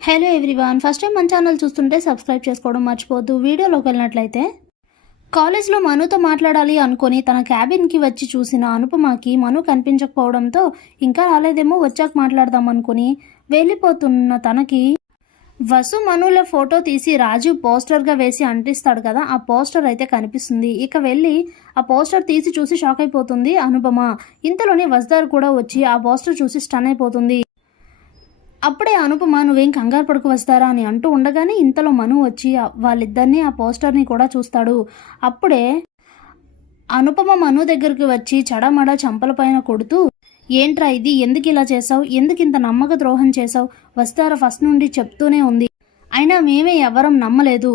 Hello everyone, first time మన channel చూస్తుంటే subscribe చేసుకోవడం మర్చిపోవద్దు. వీడియోలోకి వెళ్ళినట్లయితే కాలేజ్లో మనుతో మాట్లాడాలి అనుకొని తన క్యాబిన్కి వచ్చి చూసిన అనుపమకి మను కనిపించకపోవడంతో ఇంకా రాలేదేమో, వచ్చాక మాట్లాడదాం అనుకుని వెళ్ళిపోతున్న తనకి వసు మనుల ఫోటో తీసి రాజు పోస్టర్గా వేసి అంటిస్తాడు కదా, ఆ పోస్టర్ అయితే కనిపిస్తుంది. ఇక వెళ్ళి ఆ పోస్టర్ తీసి చూసి షాక్ అయిపోతుంది అనుపమ. ఇంతలోనే వసుదారు కూడా వచ్చి ఆ పోస్టర్ చూసి స్టన్ అయిపోతుంది. అప్పుడే అనుపమ నువ్వేం కంగారు పడుకు వస్తారా అని అంటూ ఉండగానే ఇంతలో మను వచ్చి వాళ్ళిద్దరినీ ఆ పోస్టర్ని కూడా చూస్తాడు. అప్పుడే అనుపమ మను దగ్గరికి వచ్చి చడమడ చంపలపైన కొడుతూ, ఏంట్రా ఇది, ఎందుకు ఇలా చేసావు, ఎందుకు ఇంత నమ్మక ద్రోహం చేసావు, వస్తారా ఫస్ట్ నుండి చెప్తూనే ఉంది, అయినా మేమే ఎవరం నమ్మలేదు,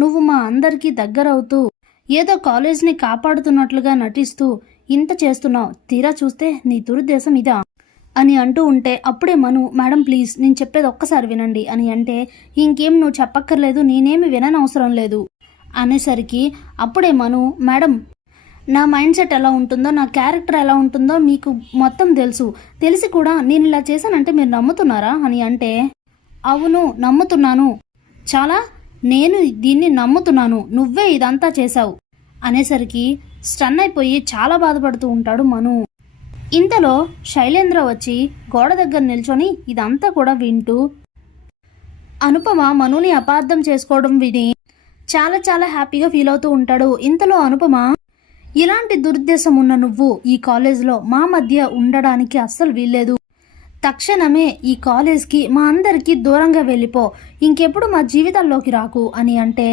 నువ్వు మా అందరికీ దగ్గరవుతూ ఏదో కాలేజ్ని కాపాడుతున్నట్లుగా నటిస్తూ ఇంత చేస్తున్నావు, తీరా చూస్తే నీ దురుద్దేశం ఇదా అని అంటూ ఉంటే అప్పుడే మను, మేడం ప్లీజ్ నేను చెప్పేది ఒక్కసారి వినండి అని అంటే, ఇంకేం నువ్వు చెప్పక్కర్లేదు, నేనేమి విననవసరం లేదు అనేసరికి అప్పుడే మను, మేడం నా మైండ్ సెట్ ఎలా ఉంటుందో, నా క్యారెక్టర్ ఎలా ఉంటుందో మీకు మొత్తం తెలిసి కూడా నేను ఇలా చేశానంటే మీరు నమ్ముతున్నారా అని అంటే, అవును నమ్ముతున్నాను, చాలా నేను దీన్ని నమ్ముతున్నాను, నువ్వే ఇదంతా చేశావు అనేసరికి స్టన్ అయిపోయి చాలా బాధపడుతూ ఉంటాడు మను. ఇంతలో శైలేంద్ర వచ్చి గోడ దగ్గర నిల్చొని ఇదంతా కూడా వింటూ అనుపమ మనుని అపార్థం చేసుకోవడం విని చాలా చాలా హ్యాపీగా ఫీల్ అవుతూ ఉంటాడు. ఇంతలో అనుపమ, ఇలాంటి దురుద్దేశం ఉన్న నువ్వు ఈ కాలేజ్లో మా మధ్య ఉండడానికి అస్సలు వీల్లేదు, తక్షణమే ఈ కాలేజ్కి మా అందరికీ దూరంగా వెళ్ళిపో, ఇంకెప్పుడు మా జీవితాల్లోకి రాకు అని అంటే,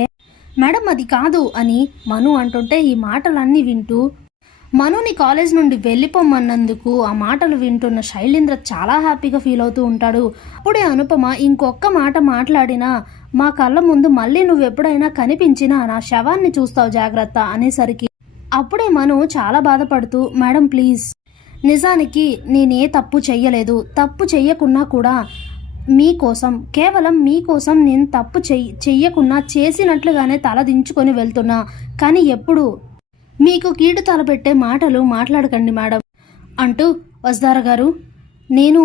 మేడం అది కాదు అని మను అంటుంటే ఈ మాటలన్నీ వింటూ మనుని కాలేజ్ నుండి వెళ్ళిపోమన్నందుకు ఆ మాటలు వింటున్న శైలేంద్ర చాలా హ్యాపీగా ఫీల్ అవుతూ ఉంటాడు. అప్పుడే అనుపమ, ఇంకొక్క మాట మాట్లాడినా మా కళ్ళ ముందు మళ్ళీ నువ్వు ఎప్పుడైనా కనిపించినా నా శవాన్ని చూస్తావు జాగ్రత్త అనేసరికి అప్పుడే మను చాలా బాధపడుతూ, మేడం ప్లీజ్, నిజానికి నేనే తప్పు చెయ్యలేదు, తప్పు చెయ్యకున్నా కూడా మీకోసం, కేవలం మీకోసం నేను తప్పు చెయ్యకున్నా చేసినట్లుగానే తల దించుకొని వెళ్తున్నా, కానీ ఎప్పుడు మీకు కీడు తలపెట్టే మాటలు మాట్లాడకండి మేడం అంటూ, వసుధార గారు నేను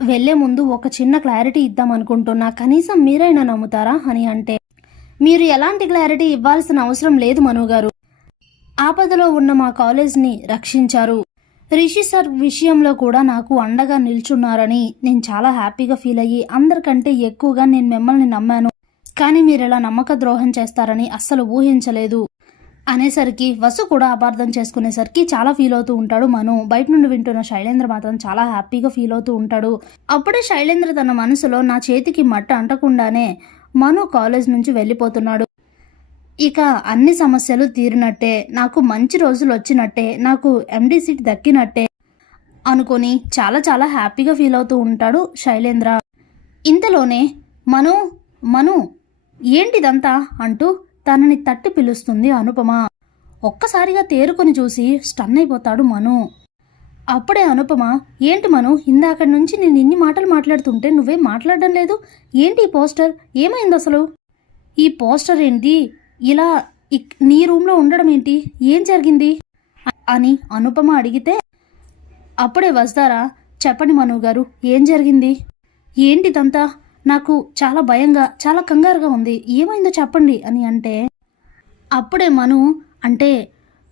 వెళ్లే ముందు ఒక చిన్న క్లారిటీ ఇద్దామనుకుంటున్నా, కనీసం మీరైనా నమ్ముతారా అని అంటే, మీరు ఎలాంటి క్లారిటీ ఇవ్వాల్సిన అవసరం లేదు మను గారు, ఆపదలో ఉన్న మా కాలేజ్ని రక్షించారు, రిషి సార్ విషయంలో కూడా నాకు అండగా నిల్చున్నారని నేను చాలా హ్యాపీగా ఫీల్ అయ్యి అందరికంటే ఎక్కువగా నేను మిమ్మల్ని నమ్మాను, కానీ మీరు ఇలా నమ్మక ద్రోహం చేస్తారని అస్సలు ఊహించలేదు అనేసరికి వసు కూడా అపార్థం చేసుకునేసరికి చాలా ఫీల్ అవుతూ ఉంటాడు మను. బయట నుండి వింటున్న శైలేంద్ర మాత్రం చాలా హ్యాపీగా ఫీల్ అవుతూ ఉంటాడు. అప్పుడే శైలేంద్ర తన మనసులో నా చేతికి మట్ట అంటకుండానే మను కాలేజ్ నుంచి వెళ్ళిపోతున్నాడు, ఇక అన్ని సమస్యలు తీరినట్టే, నాకు మంచి రోజులు వచ్చినట్టే, నాకు ఎండి సీట్ దక్కినట్టే అనుకొని చాలా చాలా హ్యాపీగా ఫీల్ అవుతూ ఉంటాడు శైలేంద్ర. ఇంతలోనే మను మను ఏంటిదంతా అంటూ తనని తట్టి పిలుస్తుంది అనుపమ. ఒక్కసారిగా తేరుకొని చూసి స్టన్ అయిపోతాడు మను. అప్పుడే అనుపమ, ఏంటి మను, ఇందాకడి నుంచి నేను ఇన్ని మాటలు మాట్లాడుతుంటే నువ్వేం మాట్లాడడం లేదు, ఏంటి ఈ పోస్టర్, ఏమైంది అసలు, ఈ పోస్టర్ ఏంటి, ఇలా నీ రూమ్లో ఉండడం ఏంటి, ఏం జరిగింది అని అనుపమ అడిగితే అప్పుడే వస్తారా, చెప్పండి మను గారు ఏం జరిగింది, ఏంటిదంతా, నాకు చాలా భయంగా చాలా కంగారుగా ఉంది, ఏమైందో చెప్పండి అని అంటే అప్పుడే మను, అంటే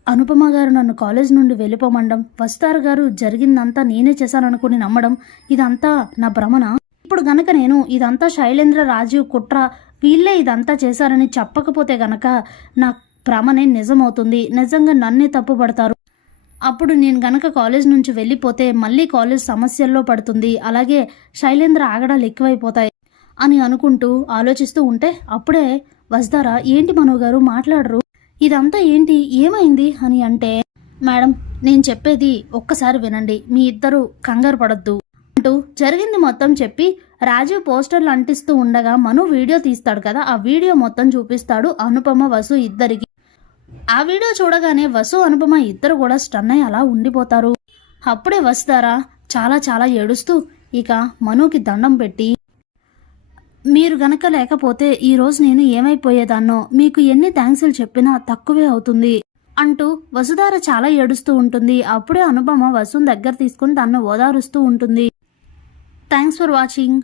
అనుపమ గారు నన్ను కాలేజ్ నుండి వెళ్ళిపోమండం, వస్తారు గారు జరిగిందంతా నేనే చేశాననుకుని నమ్మడం, ఇదంతా నా భ్రమణ, ఇప్పుడు గనక నేను ఇదంతా శైలేంద్ర రాజీవ్ కుట్ర వీళ్ళే ఇదంతా చేశారని చెప్పకపోతే గనక నా భ్రమనే నిజమవుతుంది, నిజంగా నన్నే తప్పుపడతారు, అప్పుడు నేను గనక కాలేజ్ నుంచి వెళ్ళిపోతే మళ్ళీ కాలేజ్ సమస్యల్లో పడుతుంది, అలాగే శైలేంద్ర ఆగడాలు ఎక్కువైపోతాయి అని అనుకుంటూ ఆలోచిస్తూ ఉంటే అప్పుడే వసుధార, ఏంటి మను గారు మాట్లాడరు, ఇదంతా ఏంటి, ఏమైంది అని అంటే, మేడం నేను చెప్పేది ఒక్కసారి వినండి, మీ ఇద్దరు కంగారు పడద్దు అంటూ జరిగింది మొత్తం చెప్పి రాజీవ్ పోస్టర్లు అంటిస్తూ ఉండగా మను వీడియో తీస్తాడు కదా, ఆ వీడియో మొత్తం చూపిస్తాడు అనుపమ వసు ఇద్దరికి. ఆ వీడియో చూడగానే వసు అనుపమ ఇద్దరు కూడా స్టన్ అయి అలా ఉండిపోతారు. అప్పుడే వసుధార చాలా చాలా ఏడుస్తూ ఇక మనుకి దండం పెట్టి, మీరు గనక లేకపోతే ఈరోజు నేను ఏమైపోయేదాన్నో, మీకు ఎన్ని థ్యాంక్స్లు చెప్పినా తక్కువే అవుతుంది అంటూ వసుధార చాలా ఏడుస్తూ ఉంటుంది. అప్పుడే అనుపమ వసుని దగ్గర తీసుకుని తనను ఓదారుస్తూ ఉంటుంది. Thanks for watching.